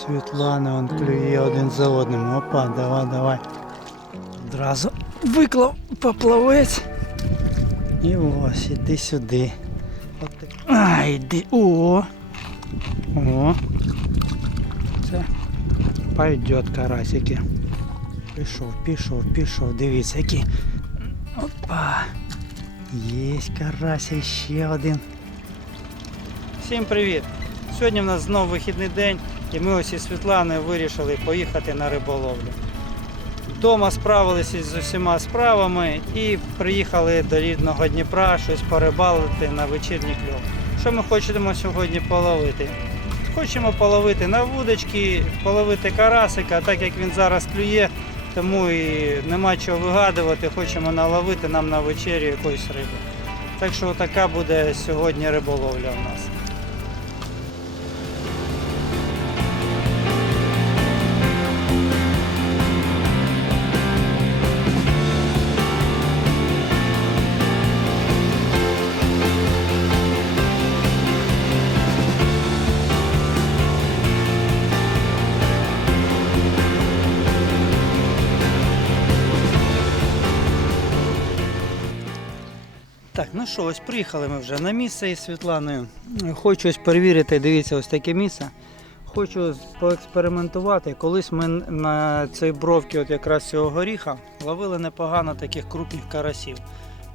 Світлана, он клює один за одним. Опа, давай, давай. Одразу виклав поплавець. І ось, іди сюди. От ти- А, іди. О! О! Це пойдет карасики. Пішов, пішов, пішов. Дивіться, які. Опа! Єсть карася ще один. Всім привіт! Сьогодні в нас знову вихідний день І ми ось із Світланою вирішили поїхати на риболовлю. Вдома справилися з усіма справами і приїхали до рідного Дніпра щось порибалити на вечірній кльов. Що ми хочемо сьогодні половити? Хочемо половити на вудочки, половити карасика, так як він зараз клює, тому і нема чого вигадувати, хочемо наловити нам на вечерю якоїсь риби. Так що така буде сьогодні риболовля у нас. Що, ось приїхали ми вже на місце із Світланою. Хочу ось перевірити, дивіться, ось таке місце. Хочу поекспериментувати. Колись ми на цій бровці, от якраз цього горіха, ловили непогано таких крупних карасів.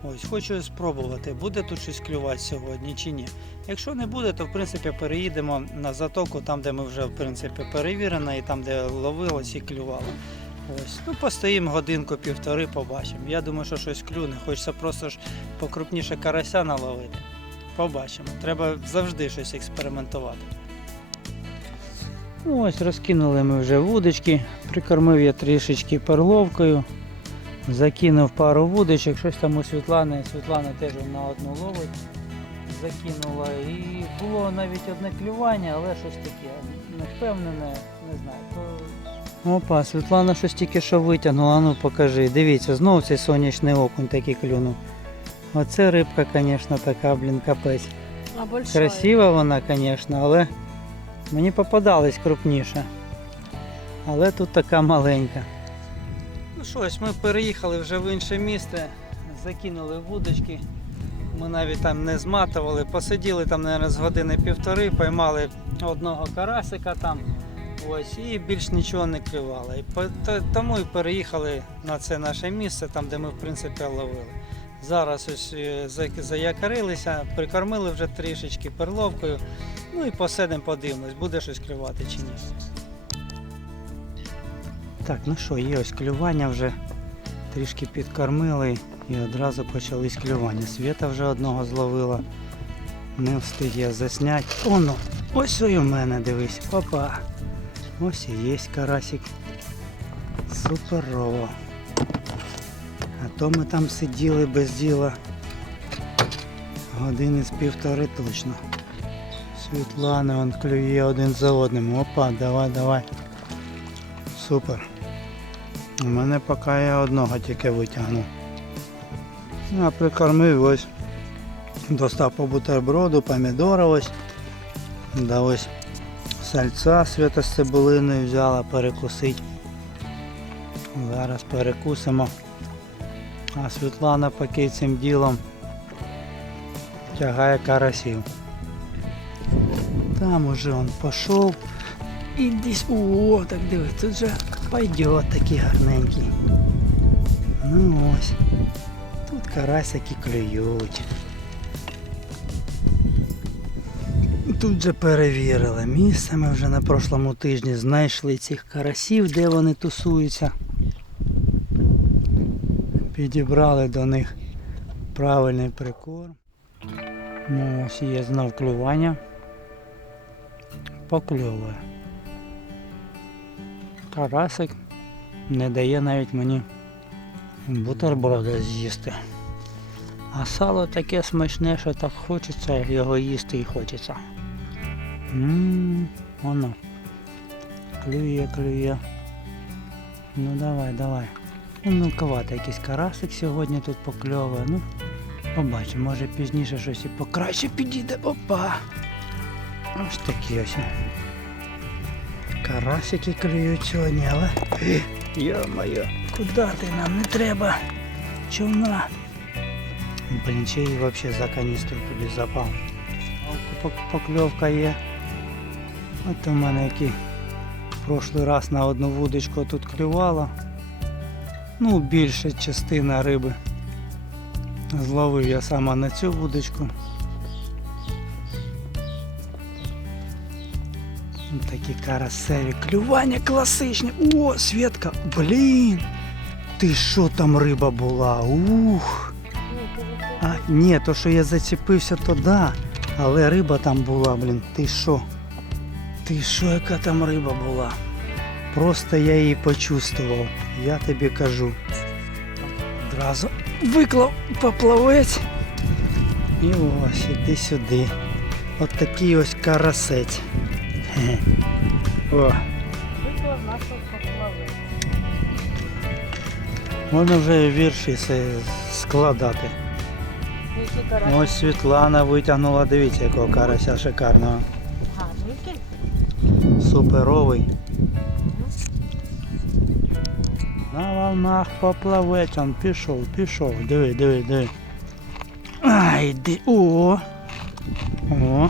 Ось, хочу спробувати, буде тут щось клювати сьогодні чи ні. Якщо не буде, то в принципі переїдемо на затоку, там, де ми вже в принципі перевірено, і там, де ловилось і клювало. Ось, ну постоїмо годинку-півтори, побачимо. Я думаю, що щось клюне. Хочеться просто ж покрупніше карася наловити. Побачимо. Треба завжди щось експериментувати. Ну, ось розкинули ми вже вудочки, прикормив я трішечки перловкою, закинув пару вудочок, щось там у Світлани, Світлана теж на одну ловить, закинула. І було навіть одне клювання, але щось таке невпевнене, не знаю. Опа, Світлана щось тільки що витягнула, ну покажи. Дивіться, знову цей сонячний окунь такий клюнув. Оце рибка, звісно, така, блін, капець. А. Красива вона, звісно, але мені попадались крупніше. Але тут така маленька. Ну що ось, ми переїхали вже в інше місце, закинули вудочки. Ми навіть там не зматували, посиділи там, мабуть, з години півтори, поймали одного карасика там. Ось, і більш нічого не клювало. І тому і переїхали на це наше місце, там, де ми в принципі ловили. Зараз ось е, за- заякорилися, прикормили вже трішечки перловкою. Ну і посидимо, подивимось, буде щось клювати чи ні. Так, ну що, є ось клювання вже. Трішки підкормили і одразу почались клювання. Світа вже одного зловила. Не встиг я засняти. Оно! Ось і у мене дивись. Опа! Ось і є карасик. Суперово. А то ми там сиділи без діла. Години з півтори точно. Світлана он клює один за одним. Опа, давай, давай. Супер. У мене поки я одного тільки витягнув. Ну, а прикормив ось. Достав по бутерброду, помідори ось. Да ось сальця свята з цибулиною взяла перекусить. Зараз перекусимо. А Світлана поки цим ділом тягає карасів. Там уже он пішов. І десь. О, так дивись, тут же пойдет такий гарненький. Ну ось. Тут карасики клюють. Тут же перевірили місце. Ми вже на прошлому тижні знайшли цих карасів, де вони тусуються. Підібрали до них правильний прикорм. Ну, ось є знов клювання. Покльовує. Карасик не дає навіть мені бутерброда з'їсти. А сало таке смачне, що так хочеться його їсти і хочеться. Ммм, воно. Клює, клює. Ну давай, давай. Ну, мілковатий якийсь карасик сьогодні тут покльовує. Ну, побачимо, може пізніше щось і покраще підійде. Опа! Ось такі ось. Карасики клюють сьогодні, але. Йо-моє, куди ти нам не треба? Човна. Блін, чи її взагалі за каністру туди запав. Пок- Покльовка є. От у мене який прошлий раз на одну вудочку тут клювала. Ну, більша частина риби. Зловив я саме на цю вудочку. Такі карасеві клювання класичні. О, Свєтка, блін! Ти що там риба була? Ух! А, ні, то що я зацепився, то да. Але риба там була, блін. Ти що? Ти що, яка там риба була? Просто я її почувствував. Я тобі кажу. Одразу виклав поплавець. І ось, іди сюди. От такий ось карасець. Хе. О, Виклав нашого можна вже вірші складати. Ось Світлана витягнула, дивіться, якого карася шикарного. гарненькі. Суперовий. На волнах поплавець, он пішов, пішов. Диви, диви, диви. Ай, ди. О! О!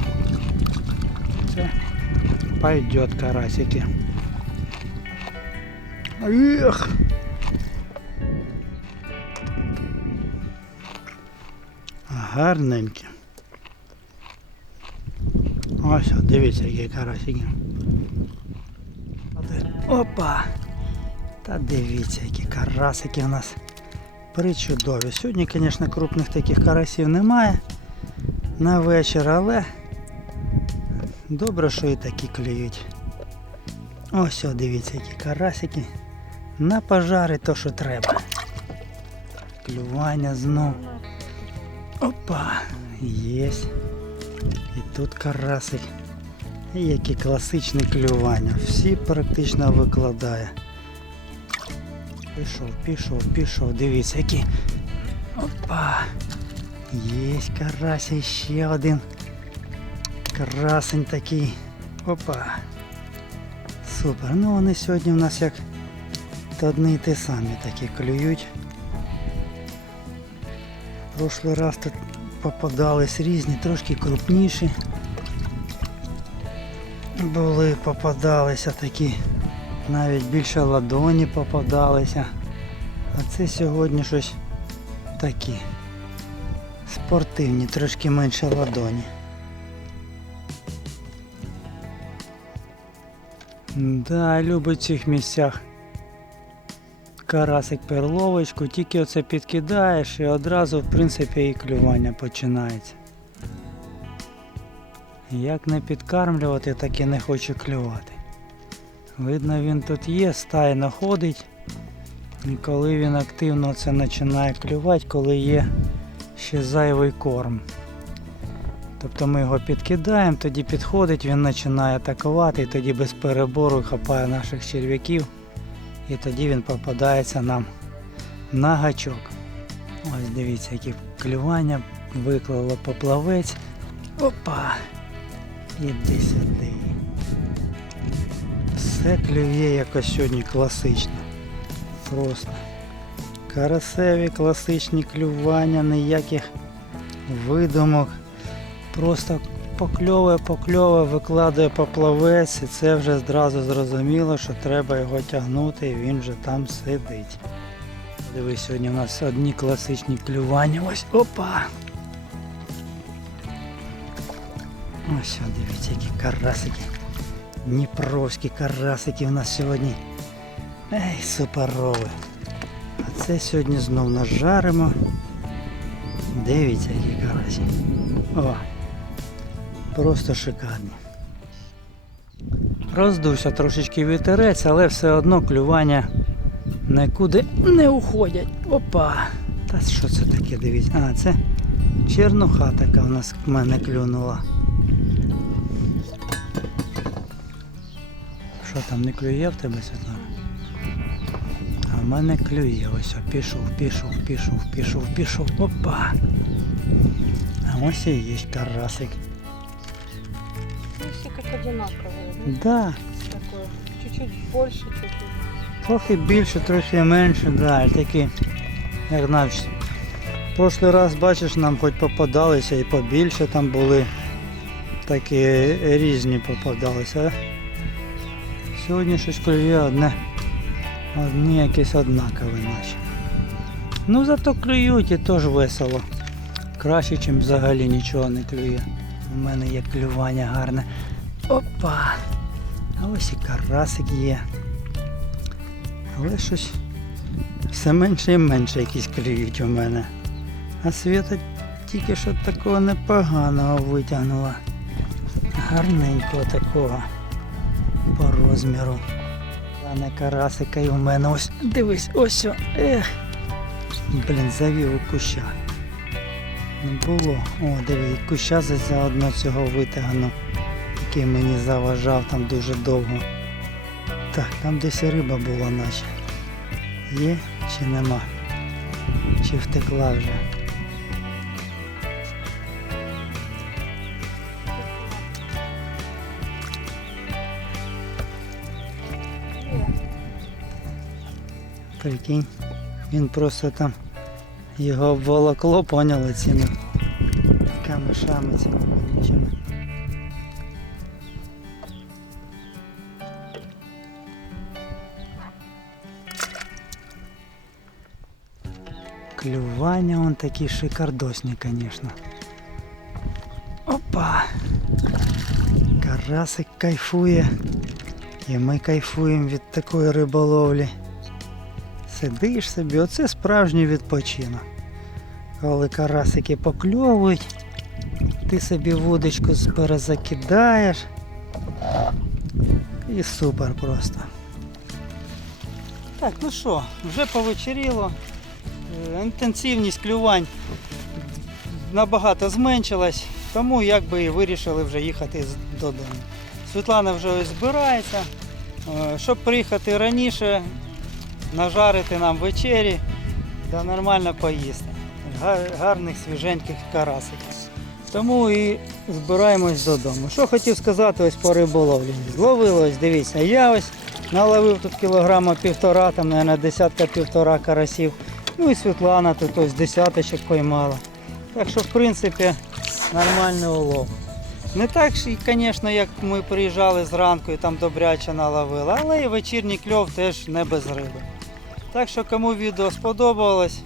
Це пойдет карасики. Эх! Гарненькі. Ось, от, дивіться, які карасики. Опа! Та дивіться, які карасики у нас причудові. Сьогодні, звісно, крупних таких карасів немає на вечір, але добре, що і такі клюють. Ось, о, дивіться, які карасики. На пожари то, що треба. Клювання знов. Опа! Єсть. І тут карасик. І які класичні клювання. Всі практично викладає. Пішов, пішов, пішов. Дивіться, які. Опа! Єсть карась ще один. Красень такий. Опа. Супер. Ну вони сьогодні у нас як одні й ті самі такі клюють. Прошлий раз тут попадались різні, трошки крупніші. Були, попадалися такі, навіть більше ладоні попадалися. А це сьогодні щось такі. Спортивні, трошки менше ладоні. Да, любить в цих місцях карасик перловочку, тільки оце підкидаєш і одразу, в принципі, і клювання починається. Як не підкармлювати, так і не хоче клювати. Видно, він тут є, стайно ходить. І коли він активно це починає клювати, коли є ще зайвий корм. Тобто ми його підкидаємо, тоді підходить, він починає атакувати, і тоді без перебору хапає наших черв'яків. І тоді він попадається нам на гачок. Ось дивіться, які клювання виклало поплавець. Опа! Іди сюди. Все клює якось сьогодні класично. Просто. Карасеві класичні клювання, ніяких видумок. Просто покльовує, покльовує, викладає поплавець і це вже зразу зрозуміло, що треба його тягнути і він вже там сидить. Дивись, сьогодні у нас одні класичні клювання. Ось опа! Ось, дивіться, які карасики. Дніпровські карасики у нас сьогодні. Ей, суперові. А це сьогодні знов нажаримо. Дивіться, які карасі. О! Просто шикарні. Роздувся трошечки вітерець, але все одно клювання нікуди не уходять. Опа! Та що це таке, дивіться? А, це чернуха така в нас в мене клюнула. Що там не клює в тебе, Світлана? А в мене клює ось, пішов, пішов, пішов, пішов, пішов. Опа! А ось і є карасик. Всі як одинакові. Да, Такое. чуть больше, чуть меньше. Трохи більше, трохи менше, да, такі, як навіть. Прошлий раз, бачиш, нам хоч попадалися і побільше там були. Такі різні попадалися. Сьогодні щось клює одне. Одні якісь однакові наче. Ну зато клюють і теж весело. Краще, ніж взагалі нічого не клює. У мене є клювання гарне. Опа! А ось і карасик є. Але щось все менше і менше якісь клюють у мене. А Свята тільки що такого непоганого витягнула. Гарненького такого по розміру. А не карасика і у мене ось дивись, ось. о, Ех. Блін, завів у куща. Не було. О, диви, куща за- заодно цього витягну, який мені заважав там дуже довго. Так, там десь риба була наче. Є чи нема? Чи втекла вже? Прикинь. Він просто там його обволокло, поняли цими камешами цими вонючими. Клювання он такі шикардосні, звісно. Опа! Карасик кайфує. І ми кайфуємо від такої риболовлі. Сидиш собі, оце справжній відпочинок. Коли карасики покльовують, ти собі вудочку перезакидаєш. І супер просто. Так, ну що, вже повечеріло. Е, Інтенсивність клювань набагато зменшилась, тому якби і вирішили вже їхати додому. Світлана вже ось збирається. Е, Щоб приїхати раніше, нажарити нам вечері та нормально поїсти. Гарних свіженьких карасиків. Тому і збираємось додому. Що хотів сказати ось по риболовлі. Зловили ось, дивіться, я ось наловив тут кілограма півтора, там, мабуть, десятка півтора карасів. Ну і Світлана тут ось десяточок поймала. Так що, в принципі, нормальний улов. Не так, звісно, як ми приїжджали зранку і там добряче наловили, але і вечірній кльов теж не без риби. Так що кому відео сподобалось,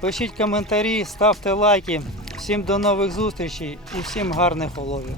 пишіть коментарі, ставте лайки. Всім до нових зустрічей і всім гарних уловів.